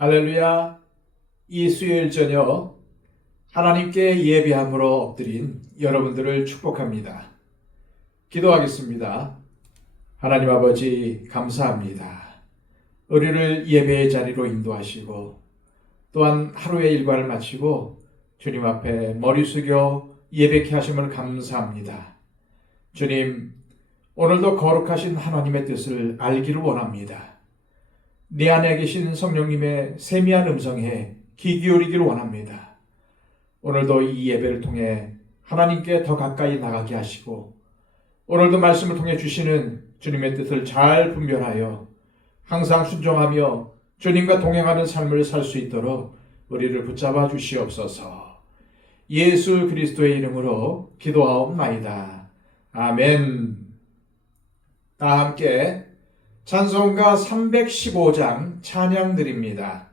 할렐루야. 이 수요일 저녁 하나님께 예배함으로 엎드린 여러분들을 축복합니다. 기도하겠습니다. 하나님 아버지 감사합니다. 우리를 예배의 자리로 인도하시고 또한 하루의 일과를 마치고 주님 앞에 머리 숙여 예배케 하심을 감사합니다. 주님, 오늘도 거룩하신 하나님의 뜻을 알기를 원합니다. 내 안에 계신 성령님의 세미한 음성에 귀 기울이기를 원합니다. 오늘도 이 예배를 통해 하나님께 더 가까이 나가게 하시고 오늘도 말씀을 통해 주시는 주님의 뜻을 잘 분별하여 항상 순종하며 주님과 동행하는 삶을 살 수 있도록 우리를 붙잡아 주시옵소서. 예수 그리스도의 이름으로 기도하옵나이다. 아멘. 다 함께 찬송가 315장 찬양 드립니다.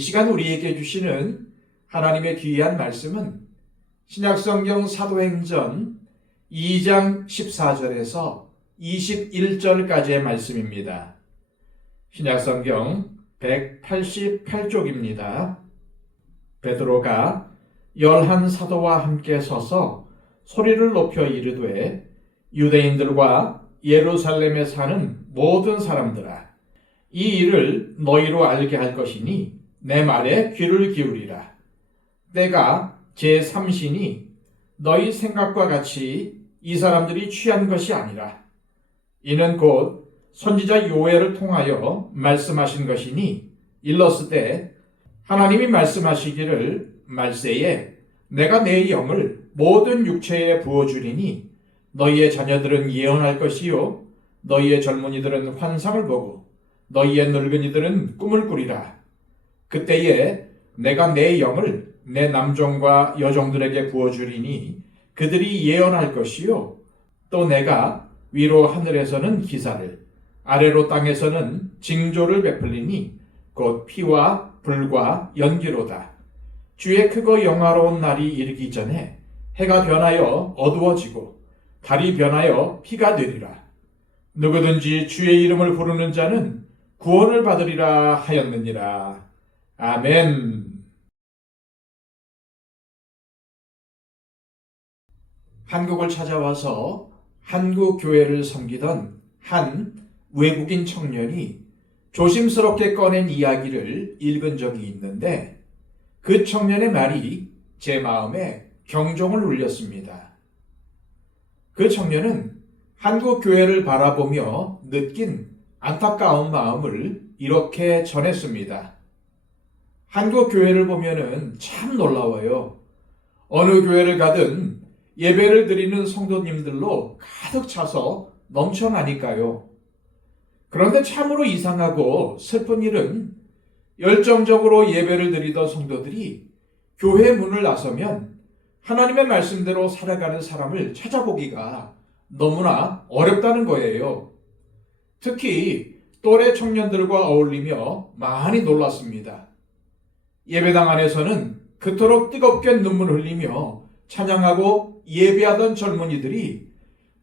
이 시간 우리에게 주시는 하나님의 귀한 말씀은 신약성경 사도행전 2장 14절에서 21절까지의 말씀입니다. 신약성경 188쪽입니다. 베드로가 11 사도와 함께 서서 소리를 높여 이르되 유대인들과 예루살렘에 사는 모든 사람들아, 이 일을 너희로 알게 할 것이니 내 말에 귀를 기울이라. 때가 제3신이 너희 생각과 같이 이 사람들이 취한 것이 아니라 이는 곧 선지자 요엘을 통하여 말씀하신 것이니 일렀으되 하나님이 말씀하시기를 말세에 내가 내 영을 모든 육체에 부어주리니 너희의 자녀들은 예언할 것이요 너희의 젊은이들은 환상을 보고 너희의 늙은이들은 꿈을 꾸리라. 그때에 내가 내 영을 내 남종과 여종들에게 부어주리니 그들이 예언할 것이요 또 내가 위로 하늘에서는 기사를 아래로 땅에서는 징조를 베풀리니 곧 피와 불과 연기로다. 주의 크고 영화로운 날이 이르기 전에 해가 변하여 어두워지고 달이 변하여 피가 되리라. 누구든지 주의 이름을 부르는 자는 구원을 받으리라 하였느니라. 아멘. 한국을 찾아와서 한국 교회를 섬기던 한 외국인 청년이 조심스럽게 꺼낸 이야기를 읽은 적이 있는데 그 청년의 말이 제 마음에 경종을 울렸습니다. 그 청년은 한국 교회를 바라보며 느낀 안타까운 마음을 이렇게 전했습니다. 한국 교회를 보면은 참 놀라워요. 어느 교회를 가든 예배를 드리는 성도님들로 가득 차서 넘쳐나니까요. 그런데 참으로 이상하고 슬픈 일은 열정적으로 예배를 드리던 성도들이 교회 문을 나서면 하나님의 말씀대로 살아가는 사람을 찾아보기가 너무나 어렵다는 거예요. 특히 또래 청년들과 어울리며 많이 놀랐습니다. 예배당 안에서는 그토록 뜨겁게 눈물 흘리며 찬양하고 예배하던 젊은이들이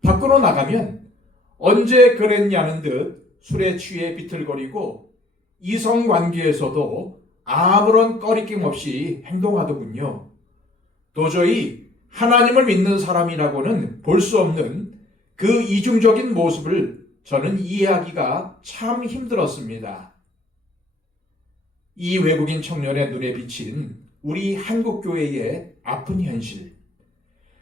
밖으로 나가면 언제 그랬냐는 듯 술에 취해 비틀거리고 이성관계에서도 아무런 꺼리낌 없이 행동하더군요. 도저히 하나님을 믿는 사람이라고는 볼 수 없는 그 이중적인 모습을 저는 이해하기가 참 힘들었습니다. 이 외국인 청년의 눈에 비친 우리 한국교회의 아픈 현실,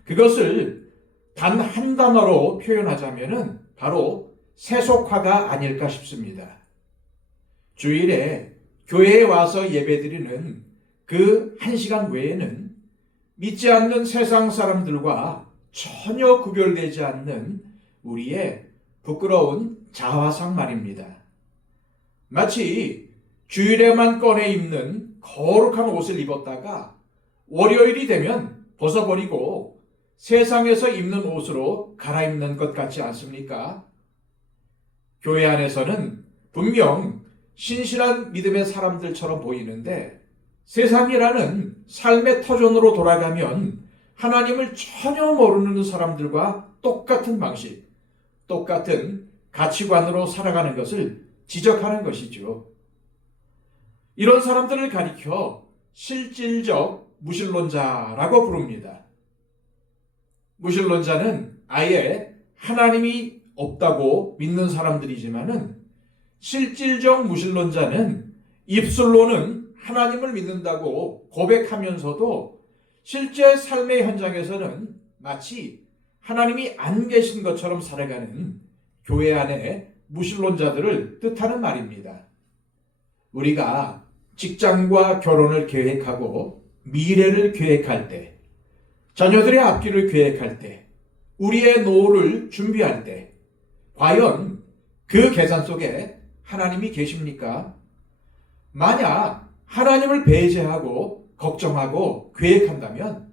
그것을 단 한 단어로 표현하자면 바로 세속화가 아닐까 싶습니다. 주일에 교회에 와서 예배드리는 그 1시간 외에는 믿지 않는 세상 사람들과 전혀 구별되지 않는 우리의 부끄러운 자화상 말입니다. 마치 주일에만 꺼내 입는 거룩한 옷을 입었다가 월요일이 되면 벗어버리고 세상에서 입는 옷으로 갈아입는 것 같지 않습니까? 교회 안에서는 분명 신실한 믿음의 사람들처럼 보이는데 세상이라는 삶의 터전으로 돌아가면 하나님을 전혀 모르는 사람들과 똑같은 방식, 똑같은 가치관으로 살아가는 것을 지적하는 것이죠. 이런 사람들을 가리켜 실질적 무신론자라고 부릅니다. 무신론자는 아예 하나님이 없다고 믿는 사람들이지만은 실질적 무신론자는 입술로는 하나님을 믿는다고 고백하면서도 실제 삶의 현장에서는 마치 하나님이 안 계신 것처럼 살아가는 교회 안의 무신론자들을 뜻하는 말입니다. 우리가 직장과 결혼을 계획하고 미래를 계획할 때, 자녀들의 앞길을 계획할 때, 우리의 노후를 준비할 때 과연 그 계산 속에 하나님이 계십니까? 만약 하나님을 배제하고 걱정하고 계획한다면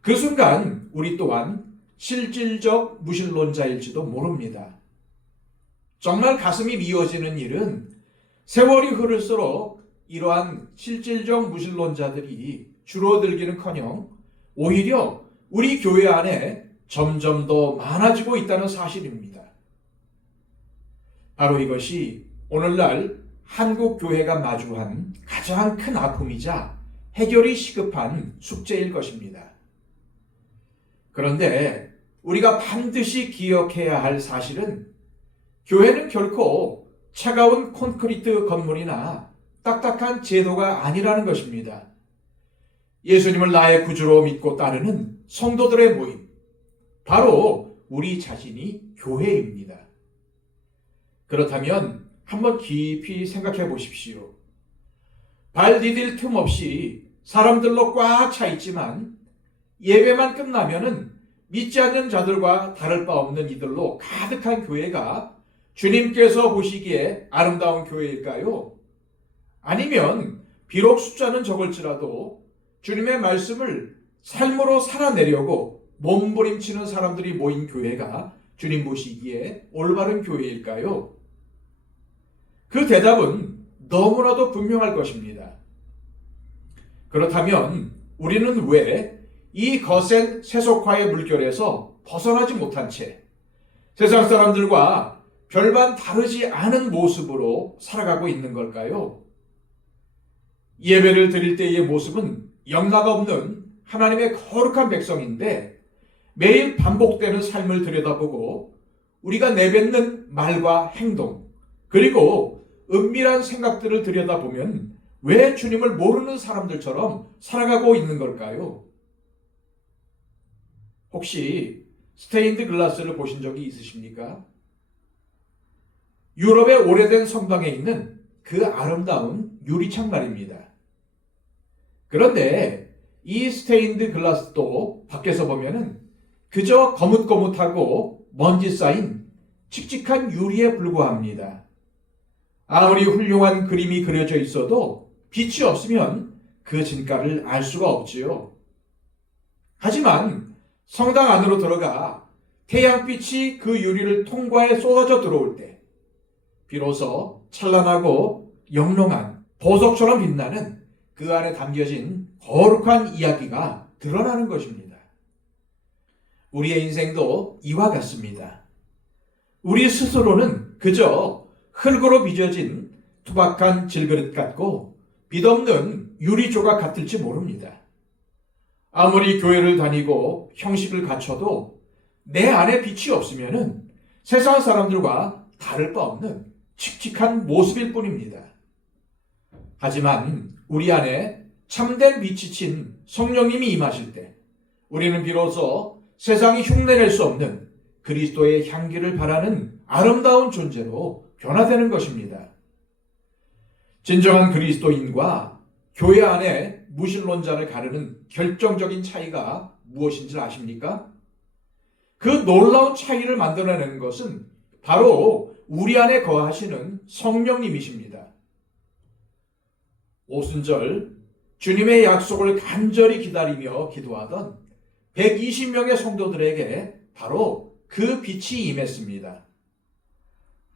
그 순간 우리 또한 실질적 무신론자일지도 모릅니다. 정말 가슴이 미어지는 일은 세월이 흐를수록 이러한 실질적 무신론자들이 줄어들기는커녕 오히려 우리 교회 안에 점점 더 많아지고 있다는 사실입니다. 바로 이것이 오늘날 한국 교회가 마주한 가장 큰 아픔이자 해결이 시급한 숙제일 것입니다. 그런데 우리가 반드시 기억해야 할 사실은 교회는 결코 차가운 콘크리트 건물이나 딱딱한 제도가 아니라는 것입니다. 예수님을 나의 구주로 믿고 따르는 성도들의 모임, 바로 우리 자신이 교회입니다. 그렇다면 한번 깊이 생각해 보십시오. 발 디딜 틈 없이 사람들로 꽉 차 있지만 예배만 끝나면은 믿지 않는 자들과 다를 바 없는 이들로 가득한 교회가 주님께서 보시기에 아름다운 교회일까요? 아니면 비록 숫자는 적을지라도 주님의 말씀을 삶으로 살아내려고 몸부림치는 사람들이 모인 교회가 주님 보시기에 올바른 교회일까요? 그 대답은 너무나도 분명할 것입니다. 그렇다면 우리는 왜 이 거센 세속화의 물결에서 벗어나지 못한 채 세상 사람들과 별반 다르지 않은 모습으로 살아가고 있는 걸까요? 예배를 드릴 때의 모습은 영락 없는 하나님의 거룩한 백성인데 매일 반복되는 삶을 들여다보고 우리가 내뱉는 말과 행동 그리고 은밀한 생각들을 들여다보면 왜 주님을 모르는 사람들처럼 살아가고 있는 걸까요? 혹시 스테인드 글라스를 보신 적이 있으십니까? 유럽의 오래된 성당에 있는 그 아름다운 유리창 말입니다. 그런데 이 스테인드 글라스도 밖에서 보면은 그저 거뭇거뭇하고 먼지 쌓인 칙칙한 유리에 불과합니다. 아무리 훌륭한 그림이 그려져 있어도 빛이 없으면 그 진가를 알 수가 없지요. 하지만 성당 안으로 들어가 태양빛이 그 유리를 통과해 쏟아져 들어올 때 비로소 찬란하고 영롱한 보석처럼 빛나는 그 안에 담겨진 거룩한 이야기가 드러나는 것입니다. 우리의 인생도 이와 같습니다. 우리 스스로는 그저 흙으로 빚어진 투박한 질그릇 같고 빛없는 유리 조각 같을지 모릅니다. 아무리 교회를 다니고 형식을 갖춰도 내 안에 빛이 없으면 세상 사람들과 다를 바 없는 칙칙한 모습일 뿐입니다. 하지만 우리 안에 참된 빛이 친 성령님이 임하실 때 우리는 비로소 세상이 흉내낼 수 없는 그리스도의 향기를 바라는 아름다운 존재로 변화되는 것입니다. 진정한 그리스도인과 교회 안에 무신론자를 가르는 결정적인 차이가 무엇인지 아십니까? 그 놀라운 차이를 만들어내는 것은 바로 우리 안에 거하시는 성령님이십니다. 오순절 주님의 약속을 간절히 기다리며 기도하던 120명의 성도들에게 바로 그 빛이 임했습니다.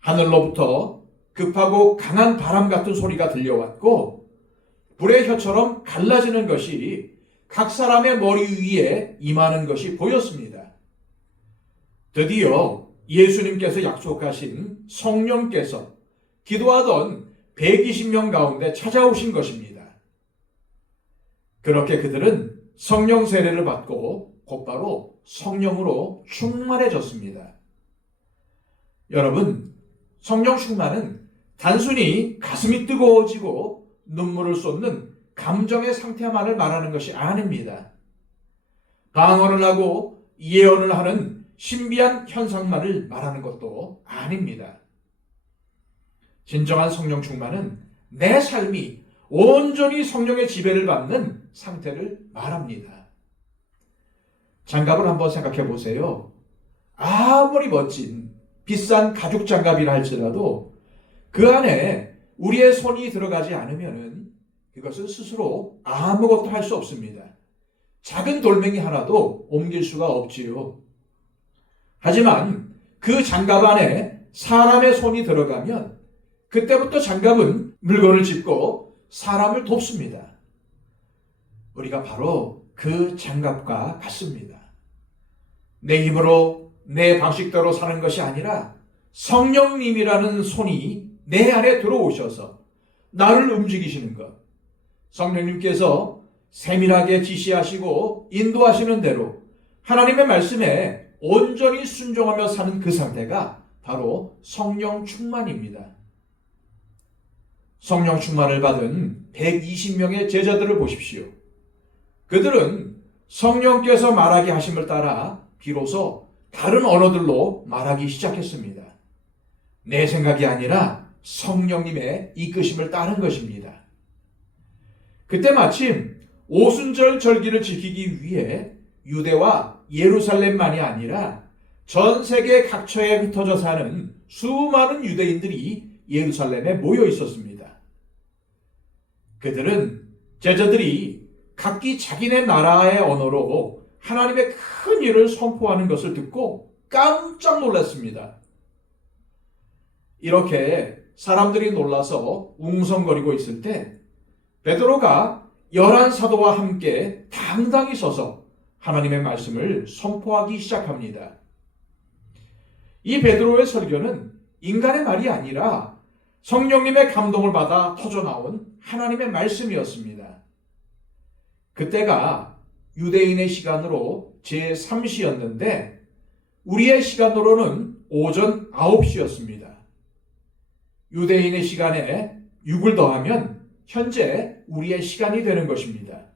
하늘로부터 급하고 강한 바람 같은 소리가 들려왔고 불의 혀처럼 갈라지는 것이 각 사람의 머리 위에 임하는 것이 보였습니다. 드디어 예수님께서 약속하신 성령께서 기도하던 120명 가운데 찾아오신 것입니다. 그렇게 그들은 성령 세례를 받고 곧바로 성령으로 충만해졌습니다. 여러분, 성령 충만은 단순히 가슴이 뜨거워지고 눈물을 쏟는 감정의 상태만을 말하는 것이 아닙니다. 방언을 하고 예언을 하는 신비한 현상만을 말하는 것도 아닙니다. 진정한 성령 충만은 내 삶이 온전히 성령의 지배를 받는 상태를 말합니다. 장갑을 한번 생각해 보세요. 아무리 멋진 비싼 가죽 장갑이라 할지라도 그 안에 우리의 손이 들어가지 않으면 그것은 스스로 아무것도 할 수 없습니다. 작은 돌멩이 하나도 옮길 수가 없지요. 하지만 그 장갑 안에 사람의 손이 들어가면 그때부터 장갑은 물건을 짚고 사람을 돕습니다. 우리가 바로 그 장갑과 같습니다. 내 힘으로 내 방식대로 사는 것이 아니라 성령님이라는 손이 내 안에 들어오셔서 나를 움직이시는 것. 성령님께서 세밀하게 지시하시고 인도하시는 대로 하나님의 말씀에 온전히 순종하며 사는 그 상태가 바로 성령 충만입니다. 성령 충만을 받은 120명의 제자들을 보십시오. 그들은 성령께서 말하게 하심을 따라 비로소 다른 언어들로 말하기 시작했습니다. 내 생각이 아니라 성령님의 이끄심을 따른 것입니다. 그때 마침 오순절 절기를 지키기 위해 유대와 예루살렘만이 아니라 전 세계 각처에 흩어져 사는 수많은 유대인들이 예루살렘에 모여 있었습니다. 그들은 제자들이 각기 자기네 나라의 언어로 하나님의 큰 일을 선포하는 것을 듣고 깜짝 놀랐습니다. 이렇게 사람들이 놀라서 웅성거리고 있을 때 베드로가 11사도와 함께 당당히 서서 하나님의 말씀을 선포하기 시작합니다. 이 베드로의 설교는 인간의 말이 아니라 성령님의 감동을 받아 터져나온 하나님의 말씀이었습니다. 그때가 유대인의 시간으로 제3시였는데 우리의 시간으로는 오전 9시였습니다. 유대인의 시간에 6을 더하면 현재 우리의 시간이 되는 것입니다.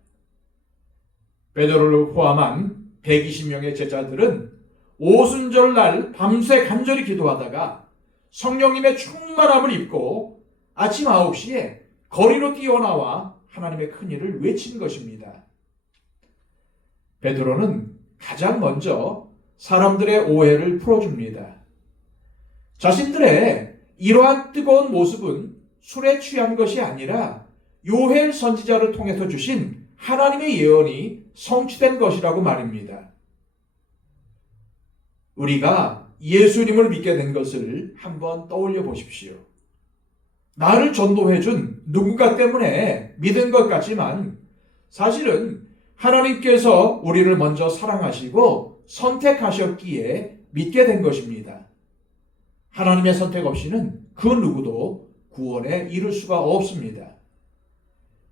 베드로를 포함한 120명의 제자들은 오순절 날 밤새 간절히 기도하다가 성령님의 충만함을 입고 아침 9시에 거리로 뛰어나와 하나님의 큰 일을 외친 것입니다. 베드로는 가장 먼저 사람들의 오해를 풀어줍니다. 자신들의 이러한 뜨거운 모습은 술에 취한 것이 아니라 요엘 선지자를 통해서 주신 하나님의 예언이 성취된 것이라고 말입니다. 우리가 예수님을 믿게 된 것을 한번 떠올려 보십시오. 나를 전도해준 누군가 때문에 믿은 것 같지만 사실은 하나님께서 우리를 먼저 사랑하시고 선택하셨기에 믿게 된 것입니다. 하나님의 선택 없이는 그 누구도 구원에 이를 수가 없습니다.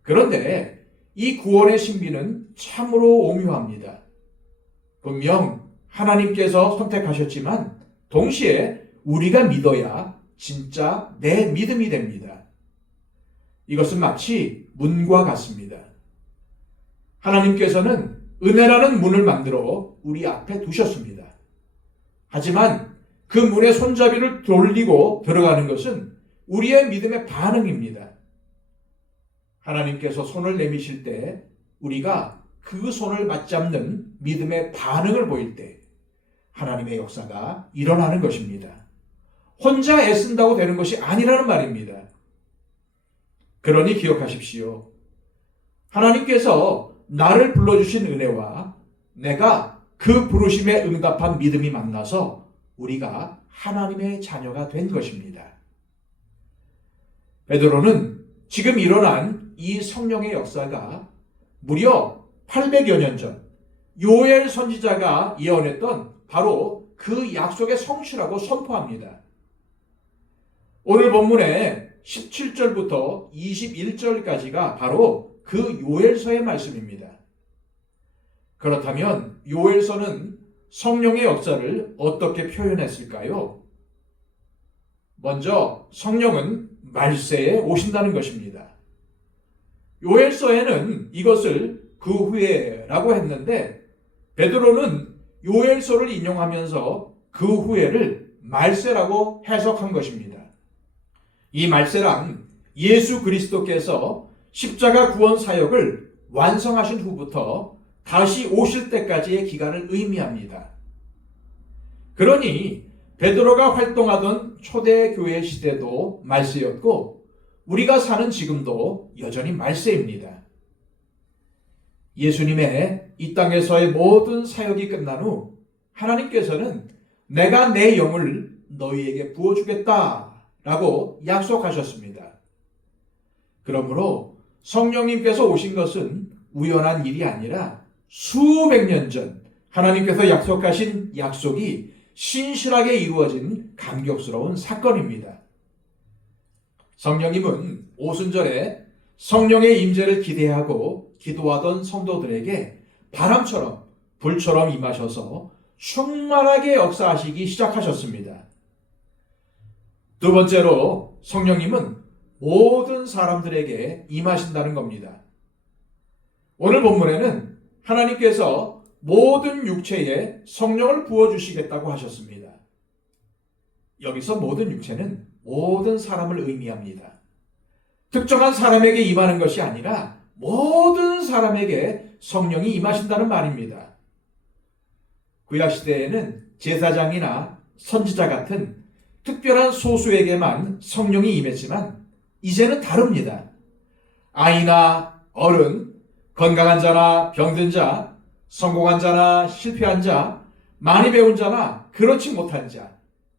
그런데 이 구원의 신비는 참으로 오묘합니다. 분명 하나님께서 선택하셨지만 동시에 우리가 믿어야 진짜 내 믿음이 됩니다. 이것은 마치 문과 같습니다. 하나님께서는 은혜라는 문을 만들어 우리 앞에 두셨습니다. 하지만 그 문의 손잡이를 돌리고 들어가는 것은 우리의 믿음의 반응입니다. 하나님께서 손을 내미실 때 우리가 그 손을 맞잡는 믿음의 반응을 보일 때 하나님의 역사가 일어나는 것입니다. 혼자 애쓴다고 되는 것이 아니라는 말입니다. 그러니 기억하십시오. 하나님께서 나를 불러주신 은혜와 내가 그 부르심에 응답한 믿음이 만나서 우리가 하나님의 자녀가 된 것입니다. 베드로는 지금 일어난 이 성령의 역사가 무려 800여 년 전 요엘 선지자가 예언했던 바로 그 약속의 성취라고 선포합니다. 오늘 본문의 17절부터 21절까지가 바로 그 요엘서의 말씀입니다. 그렇다면 요엘서는 성령의 역사를 어떻게 표현했을까요? 먼저 성령은 말세에 오신다는 것입니다. 요엘서에는 이것을 그 후에라고 했는데 베드로는 요엘서를 인용하면서 그 후에를 말세라고 해석한 것입니다. 이 말세란 예수 그리스도께서 십자가 구원 사역을 완성하신 후부터 다시 오실 때까지의 기간을 의미합니다. 그러니 베드로가 활동하던 초대교회 시대도 말세였고 우리가 사는 지금도 여전히 말세입니다. 예수님의 이 땅에서의 모든 사역이 끝난 후 하나님께서는 내가 내 영을 너희에게 부어주겠다라고 약속하셨습니다. 그러므로 성령님께서 오신 것은 우연한 일이 아니라 수백 년 전 하나님께서 약속하신 약속이 신실하게 이루어진 감격스러운 사건입니다. 성령님은 오순절에 성령의 임재를 기대하고 기도하던 성도들에게 바람처럼 불처럼 임하셔서 충만하게 역사하시기 시작하셨습니다. 두 번째로 성령님은 모든 사람들에게 임하신다는 겁니다. 오늘 본문에는 하나님께서 모든 육체에 성령을 부어주시겠다고 하셨습니다. 여기서 모든 육체는 모든 사람을 의미합니다. 특정한 사람에게 임하는 것이 아니라 모든 사람에게 성령이 임하신다는 말입니다. 구약시대에는 제사장이나 선지자 같은 특별한 소수에게만 성령이 임했지만 이제는 다릅니다. 아이나 어른, 건강한 자나 병든 자, 성공한 자나 실패한 자, 많이 배운 자나 그렇지 못한 자,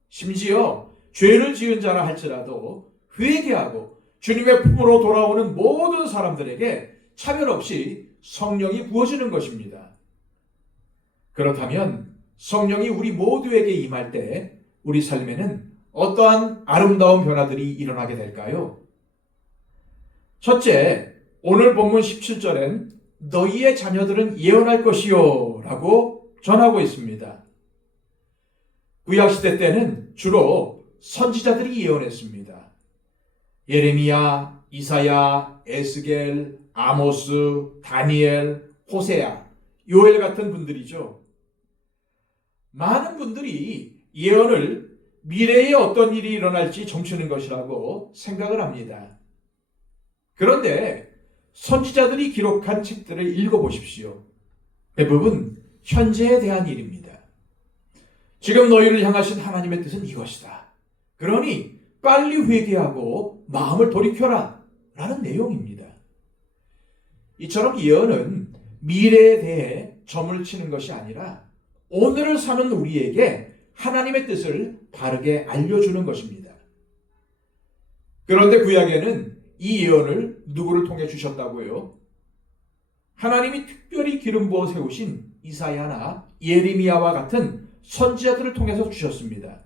심지어 죄를 지은 자라 할지라도 회개하고 주님의 품으로 돌아오는 모든 사람들에게 차별 없이 성령이 부어지는 것입니다. 그렇다면 성령이 우리 모두에게 임할 때 우리 삶에는 어떠한 아름다운 변화들이 일어나게 될까요? 첫째, 오늘 본문 17절엔 너희의 자녀들은 예언할 것이요 라고 전하고 있습니다. 구약시대 때는 주로 선지자들이 예언했습니다. 예레미야, 이사야, 에스겔, 아모스, 다니엘, 호세아, 요엘 같은 분들이죠. 많은 분들이 예언을 미래에 어떤 일이 일어날지 점치는 것이라고 생각을 합니다. 그런데 선지자들이 기록한 책들을 읽어보십시오. 대부분 현재에 대한 일입니다. 지금 너희를 향하신 하나님의 뜻은 이것이다. 그러니 빨리 회개하고 마음을 돌이켜라 라는 내용입니다. 이처럼 예언은 미래에 대해 점을 치는 것이 아니라 오늘을 사는 우리에게 하나님의 뜻을 바르게 알려주는 것입니다. 그런데 구약에는 이 예언을 누구를 통해 주셨다고요? 하나님이 특별히 기름 부어 세우신 이사야나 예레미야와 같은 선지자들을 통해서 주셨습니다.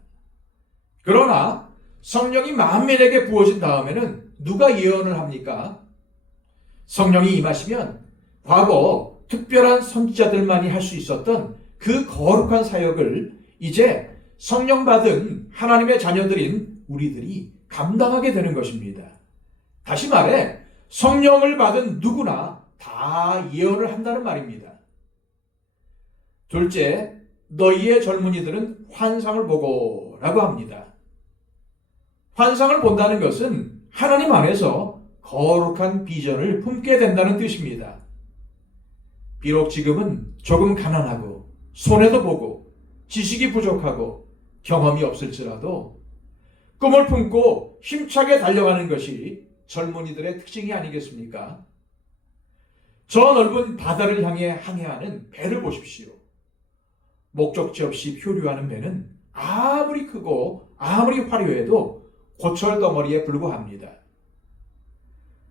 그러나 성령이 만민에게 부어진 다음에는 누가 예언을 합니까? 성령이 임하시면 과거 특별한 선지자들만이 할 수 있었던 그 거룩한 사역을 이제 성령 받은 하나님의 자녀들인 우리들이 감당하게 되는 것입니다. 다시 말해 성령을 받은 누구나 다 예언을 한다는 말입니다. 둘째, 너희의 젊은이들은 환상을 보고 라고 합니다. 환상을 본다는 것은 하나님 안에서 거룩한 비전을 품게 된다는 뜻입니다. 비록 지금은 조금 가난하고 손해도 보고 지식이 부족하고 경험이 없을지라도 꿈을 품고 힘차게 달려가는 것이 젊은이들의 특징이 아니겠습니까? 저 넓은 바다를 향해 항해하는 배를 보십시오. 목적지 없이 표류하는 배는 아무리 크고 아무리 화려해도 고철덩어리에 불과합니다.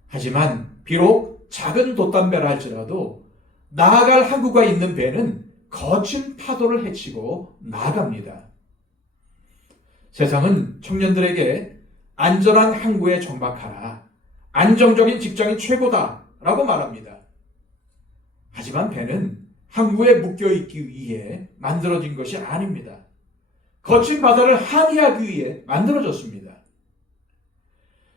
하지만 비록 작은 돛담배라 할지라도 나아갈 항구가 있는 배는 거친 파도를 헤치고 나아갑니다. 세상은 청년들에게 안전한 항구에 정박하라, 안정적인 직장이 최고다 라고 말합니다. 하지만 배는 항구에 묶여있기 위해 만들어진 것이 아닙니다. 거친 바다를 항해하기 위해 만들어졌습니다.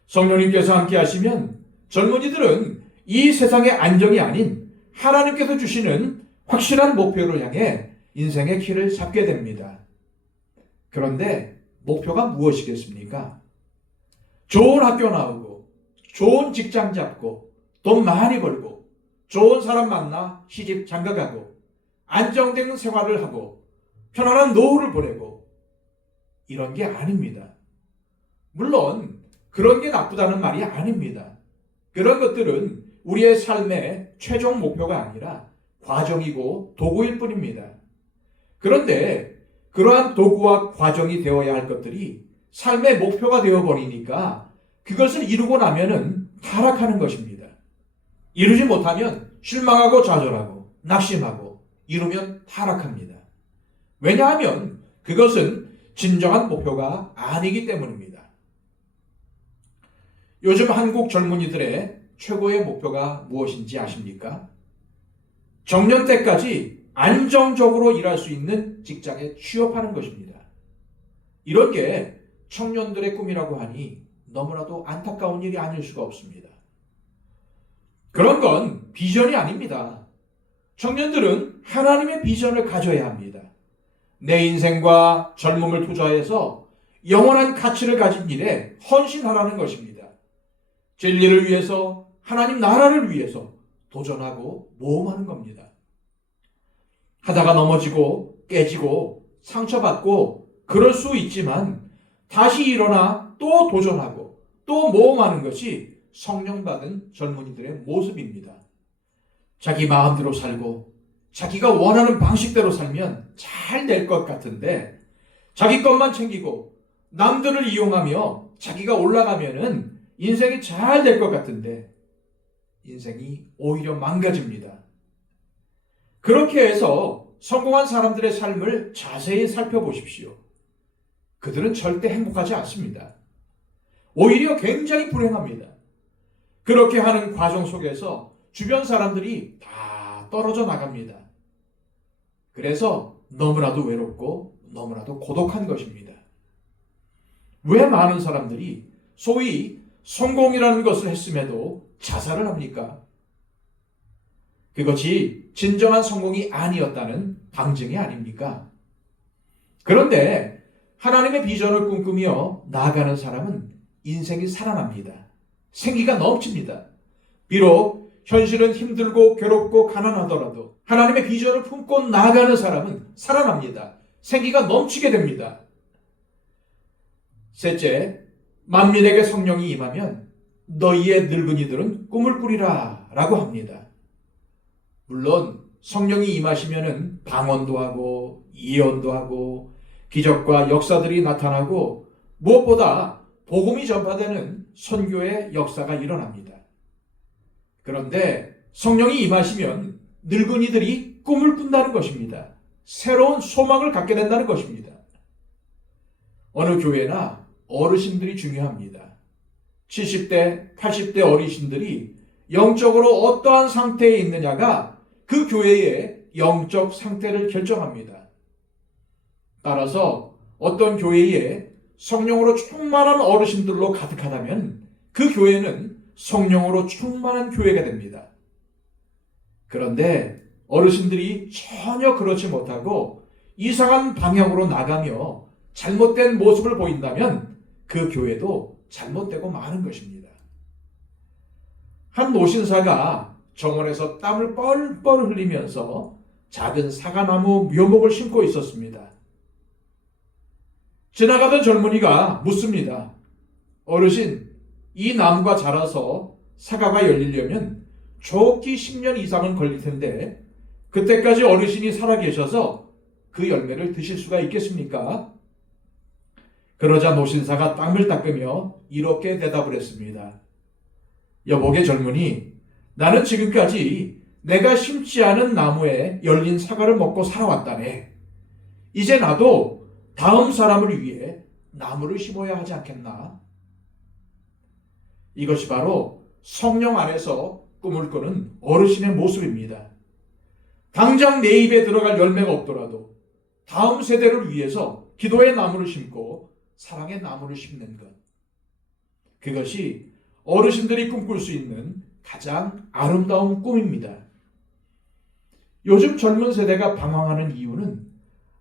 성령님께서 함께 하시면 젊은이들은 이 세상의 안정이 아닌 하나님께서 주시는 확실한 목표를 향해 인생의 길을 잡게 됩니다. 그런데 목표가 무엇이겠습니까? 좋은 학교 나오고 좋은 직장 잡고 돈 많이 벌고 좋은 사람 만나 시집 장가가고 안정된 생활을 하고 편안한 노후를 보내고 이런 게 아닙니다. 물론 그런 게 나쁘다는 말이 아닙니다. 그런 것들은 우리의 삶의 최종 목표가 아니라 과정이고 도구일 뿐입니다. 그런데 그러한 도구와 과정이 되어야 할 것들이 삶의 목표가 되어버리니까 그것을 이루고 나면은 타락하는 것입니다. 이루지 못하면 실망하고 좌절하고 낙심하고 이루면 타락합니다. 왜냐하면 그것은 진정한 목표가 아니기 때문입니다. 요즘 한국 젊은이들의 최고의 목표가 무엇인지 아십니까? 정년 때까지 안정적으로 일할 수 있는 직장에 취업하는 것입니다. 이런 게 청년들의 꿈이라고 하니 너무나도 안타까운 일이 아닐 수가 없습니다. 그런 건 비전이 아닙니다. 청년들은 하나님의 비전을 가져야 합니다. 내 인생과 젊음을 투자해서 영원한 가치를 가진 일에 헌신하라는 것입니다. 진리를 위해서, 하나님 나라를 위해서, 도전하고 모험하는 겁니다. 하다가 넘어지고 깨지고 상처받고 그럴 수 있지만 다시 일어나 또 도전하고 또 모험하는 것이 성령 받은 젊은이들의 모습입니다. 자기 마음대로 살고 자기가 원하는 방식대로 살면 잘 될 것 같은데 자기 것만 챙기고 남들을 이용하며 자기가 올라가면은 인생이 잘 될 것 같은데 인생이 오히려 망가집니다. 그렇게 해서 성공한 사람들의 삶을 자세히 살펴보십시오. 그들은 절대 행복하지 않습니다. 오히려 굉장히 불행합니다. 그렇게 하는 과정 속에서 주변 사람들이 다 떨어져 나갑니다. 그래서 너무나도 외롭고 너무나도 고독한 것입니다. 왜 많은 사람들이 소위 성공이라는 것을 했음에도 자살을 합니까? 그것이 진정한 성공이 아니었다는 방증이 아닙니까? 그런데 하나님의 비전을 꿈꾸며 나아가는 사람은 인생이 살아납니다. 생기가 넘칩니다. 비록 현실은 힘들고 괴롭고 가난하더라도 하나님의 비전을 품고 나아가는 사람은 살아납니다. 생기가 넘치게 됩니다. 셋째, 만민에게 성령이 임하면 너희의 늙은이들은 꿈을 꾸리라 라고 합니다. 물론 성령이 임하시면은 방언도 하고 예언도 하고 기적과 역사들이 나타나고 무엇보다 복음이 전파되는 선교의 역사가 일어납니다. 그런데 성령이 임하시면 늙은이들이 꿈을 꾼다는 것입니다. 새로운 소망을 갖게 된다는 것입니다. 어느 교회나 어르신들이 중요합니다. 70대, 80대 어르신들이 영적으로 어떠한 상태에 있느냐가 그 교회의 영적 상태를 결정합니다. 따라서 어떤 교회에 성령으로 충만한 어르신들로 가득하다면 그 교회는 성령으로 충만한 교회가 됩니다. 그런데 어르신들이 전혀 그렇지 못하고 이상한 방향으로 나가며 잘못된 모습을 보인다면 그 교회도 잘못되고 마는 것입니다. 한 노신사가 정원에서 땀을 뻘뻘 흘리면서 작은 사과나무 묘목을 심고 있었습니다. 지나가던 젊은이가 묻습니다. 어르신, 이 나무가 자라서 사과가 열리려면 좋기 10년 이상은 걸릴 텐데 그때까지 어르신이 살아계셔서 그 열매를 드실 수가 있겠습니까? 그러자 노신사가 땀을 닦으며 이렇게 대답을 했습니다. 여보게 젊은이, 나는 지금까지 내가 심지 않은 나무에 열린 사과를 먹고 살아왔다네. 이제 나도 다음 사람을 위해 나무를 심어야 하지 않겠나? 이것이 바로 성령 안에서 꿈을 꾸는 어르신의 모습입니다. 당장 내 입에 들어갈 열매가 없더라도 다음 세대를 위해서 기도의 나무를 심고 사랑의 나무를 심는 것. 그것이 어르신들이 꿈꿀 수 있는 가장 아름다운 꿈입니다. 요즘 젊은 세대가 방황하는 이유는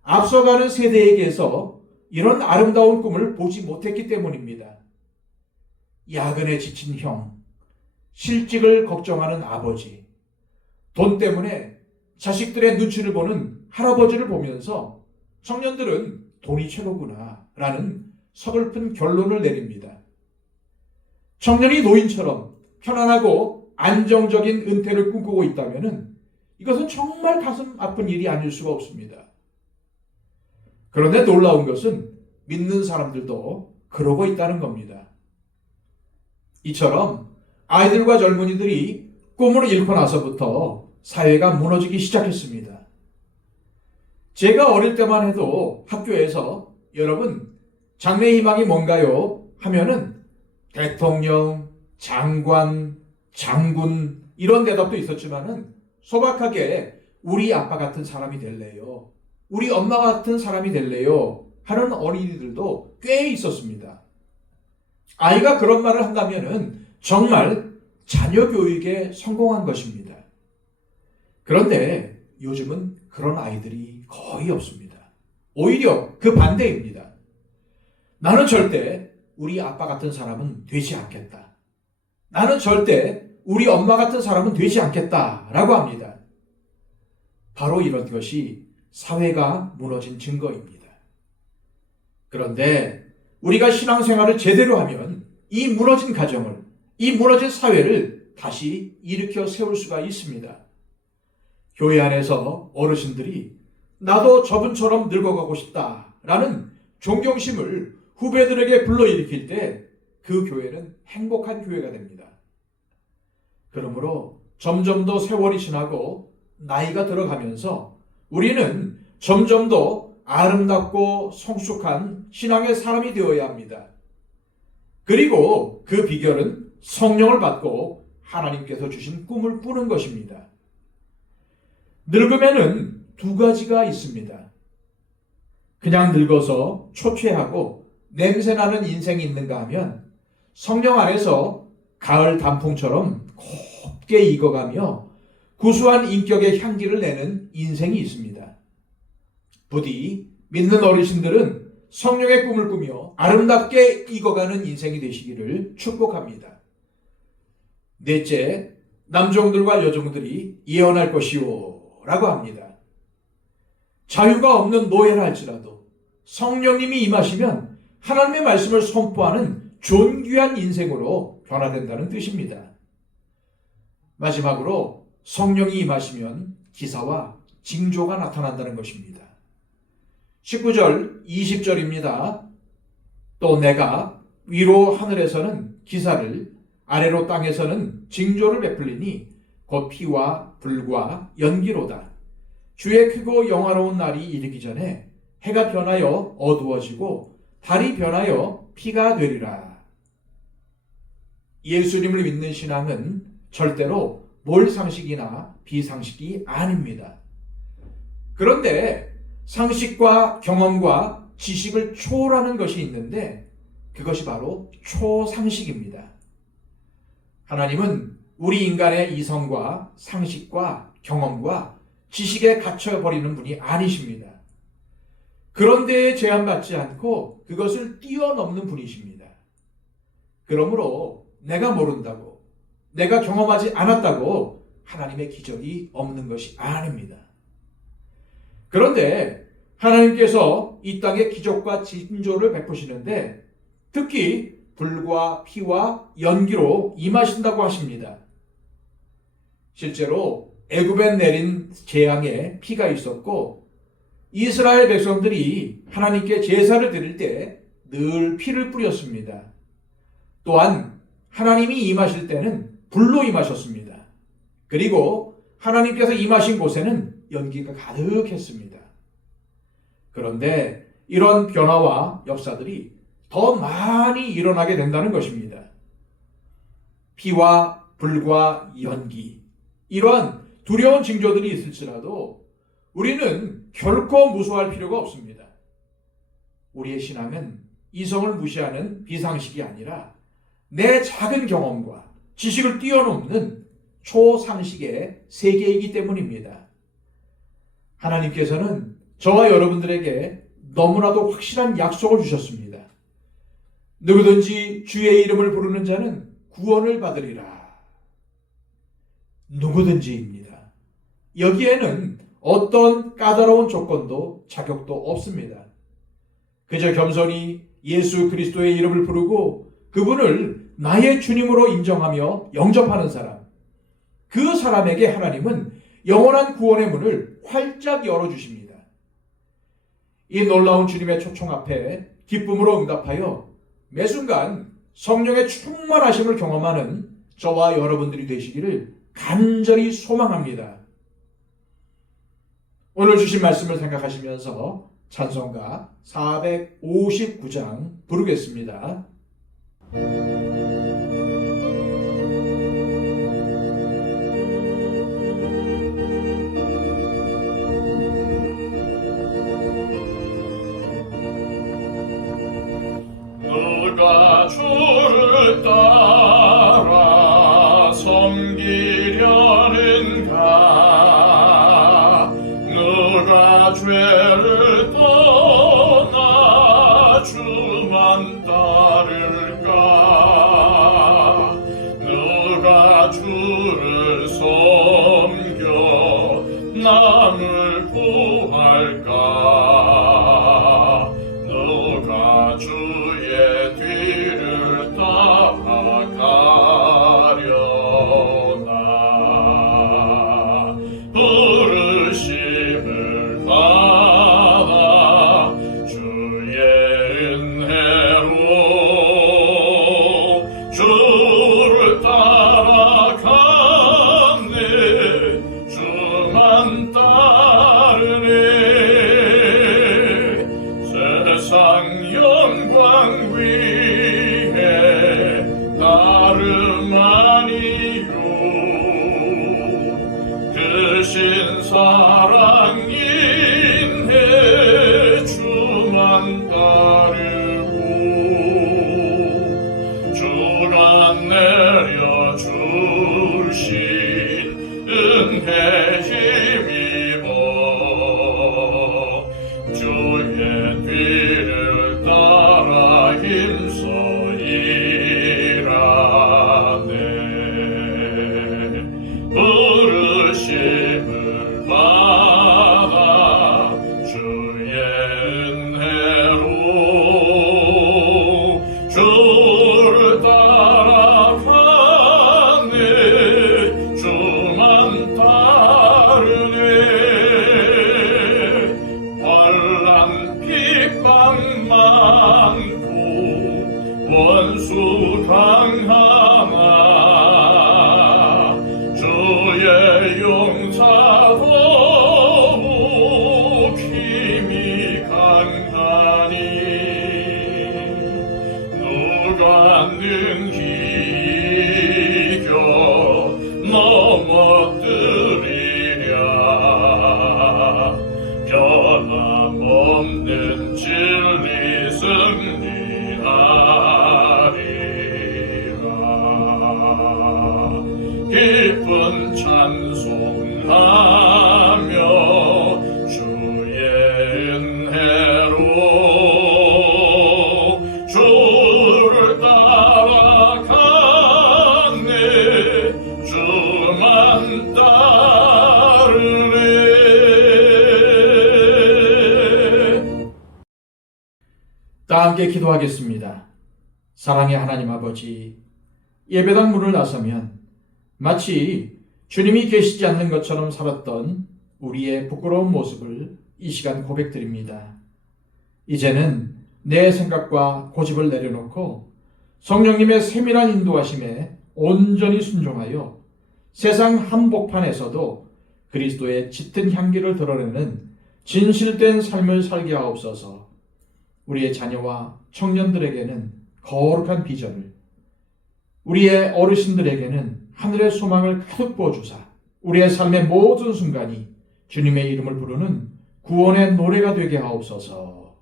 앞서가는 세대에게서 이런 아름다운 꿈을 보지 못했기 때문입니다. 야근에 지친 형, 실직을 걱정하는 아버지, 돈 때문에 자식들의 눈치를 보는 할아버지를 보면서 청년들은 돈이 최고구나 라는 서글픈 결론을 내립니다. 청년이 노인처럼 편안하고 안정적인 은퇴를 꿈꾸고 있다면 이것은 정말 가슴 아픈 일이 아닐 수가 없습니다. 그런데 놀라운 것은 믿는 사람들도 그러고 있다는 겁니다. 이처럼 아이들과 젊은이들이 꿈을 잃고 나서부터 사회가 무너지기 시작했습니다. 제가 어릴 때만 해도 학교에서 여러분 장래 희망이 뭔가요? 하면은 대통령, 장관, 장군 이런 대답도 있었지만은 소박하게 우리 아빠 같은 사람이 될래요. 우리 엄마 같은 사람이 될래요. 하는 어린이들도 꽤 있었습니다. 아이가 그런 말을 한다면은 정말 자녀 교육에 성공한 것입니다. 그런데 요즘은 그런 아이들이 거의 없습니다. 오히려 그 반대입니다. 나는 절대 우리 아빠 같은 사람은 되지 않겠다. 나는 절대 우리 엄마 같은 사람은 되지 않겠다라고 합니다. 바로 이런 것이 사회가 무너진 증거입니다. 그런데 우리가 신앙생활을 제대로 하면 이 무너진 가정을, 이 무너진 사회를 다시 일으켜 세울 수가 있습니다. 교회 안에서 어르신들이 나도 저분처럼 늙어가고 싶다라는 존경심을 후배들에게 불러일으킬 때 그 교회는 행복한 교회가 됩니다. 그러므로 점점 더 세월이 지나고 나이가 들어가면서 우리는 점점 더 아름답고 성숙한 신앙의 사람이 되어야 합니다. 그리고 그 비결은 성령을 받고 하나님께서 주신 꿈을 꾸는 것입니다. 늙으면은 두 가지가 있습니다. 그냥 늙어서 초췌하고 냄새나는 인생이 있는가 하면 성령 안에서 가을 단풍처럼 곱게 익어가며 구수한 인격의 향기를 내는 인생이 있습니다. 부디 믿는 어르신들은 성령의 꿈을 꾸며 아름답게 익어가는 인생이 되시기를 축복합니다. 넷째, 남종들과 여종들이 예언할 것이요 라고 합니다. 자유가 없는 노예라 할지라도 성령님이 임하시면 하나님의 말씀을 선포하는 존귀한 인생으로 변화된다는 뜻입니다. 마지막으로 성령이 임하시면 기사와 징조가 나타난다는 것입니다. 19절, 20절입니다. 또 내가 위로 하늘에서는 기사를, 아래로 땅에서는 징조를 베풀리니 곧 피와 불과 연기로다. 주의 크고 영화로운 날이 이르기 전에 해가 변하여 어두워지고 달이 변하여 피가 되리라. 예수님을 믿는 신앙은 절대로 몰상식이나 비상식이 아닙니다. 그런데 상식과 경험과 지식을 초월하는 것이 있는데 그것이 바로 초상식입니다. 하나님은 우리 인간의 이성과 상식과 경험과 지식에 갇혀버리는 분이 아니십니다. 그런 데에 제한받지 않고 그것을 뛰어넘는 분이십니다. 그러므로 내가 모른다고, 내가 경험하지 않았다고 하나님의 기적이 없는 것이 아닙니다. 그런데 하나님께서 이 땅에 기적과 징조를 베푸시는데 특히 불과 피와 연기로 임하신다고 하십니다. 실제로 애굽에 내린 재앙에 피가 있었고 이스라엘 백성들이 하나님께 제사를 드릴 때 늘 피를 뿌렸습니다. 또한 하나님이 임하실 때는 불로 임하셨습니다. 그리고 하나님께서 임하신 곳에는 연기가 가득했습니다. 그런데 이런 변화와 역사들이 더 많이 일어나게 된다는 것입니다. 피와 불과 연기, 이러한 두려운 징조들이 있을지라도 우리는 결코 무서워할 필요가 없습니다. 우리의 신앙은 이성을 무시하는 비상식이 아니라 내 작은 경험과 지식을 뛰어넘는 초상식의 세계이기 때문입니다. 하나님께서는 저와 여러분들에게 너무나도 확실한 약속을 주셨습니다. 누구든지 주의 이름을 부르는 자는 구원을 받으리라. 누구든지입니다. 여기에는 어떤 까다로운 조건도 자격도 없습니다. 그저 겸손히 예수 그리스도의 이름을 부르고 그분을 나의 주님으로 인정하며 영접하는 사람, 그 사람에게 하나님은 영원한 구원의 문을 활짝 열어주십니다. 이 놀라운 주님의 초청 앞에 기쁨으로 응답하여 매 순간 성령의 충만하심을 경험하는 저와 여러분들이 되시기를 간절히 소망합니다. 오늘 주신 말씀을 생각하시면서 찬송가 459장 부르겠습니다. 누가 주를 따라 섬기려는가? 누가 죄를 떠나 주만 따를까? 누가 주 사랑 인해 주만 따르고 주가 내려주신 은혜 힘입어 주의 뒤를 따라 힘써 일하네 부르심을 받아 주의 은혜로 주를 따라가네 주만 따르네 환난 핍박 많고 원수 강하나 주의 용사도 힘이 강하니 누가 능히 이겨 넘어뜨리랴 변함없는 진리 승리하리라 깊은 찬송하며 주의 은혜로 주를 따라가네 주만 따르네. 다 함께 기도하겠습니다. 사랑의 하나님 아버지, 예배당 문을 나서면 마치 주님이 계시지 않는 것처럼 살았던 우리의 부끄러운 모습을 이 시간 고백드립니다. 이제는 내 생각과 고집을 내려놓고 성령님의 세밀한 인도하심에 온전히 순종하여 세상 한복판에서도 그리스도의 짙은 향기를 드러내는 진실된 삶을 살게 하옵소서. 우리의 자녀와 청년들에게는 거룩한 비전을, 우리의 어르신들에게는 하늘의 소망을 가득 부어주사 우리의 삶의 모든 순간이 주님의 이름을 부르는 구원의 노래가 되게 하옵소서.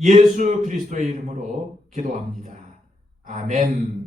예수 그리스도의 이름으로 기도합니다. 아멘.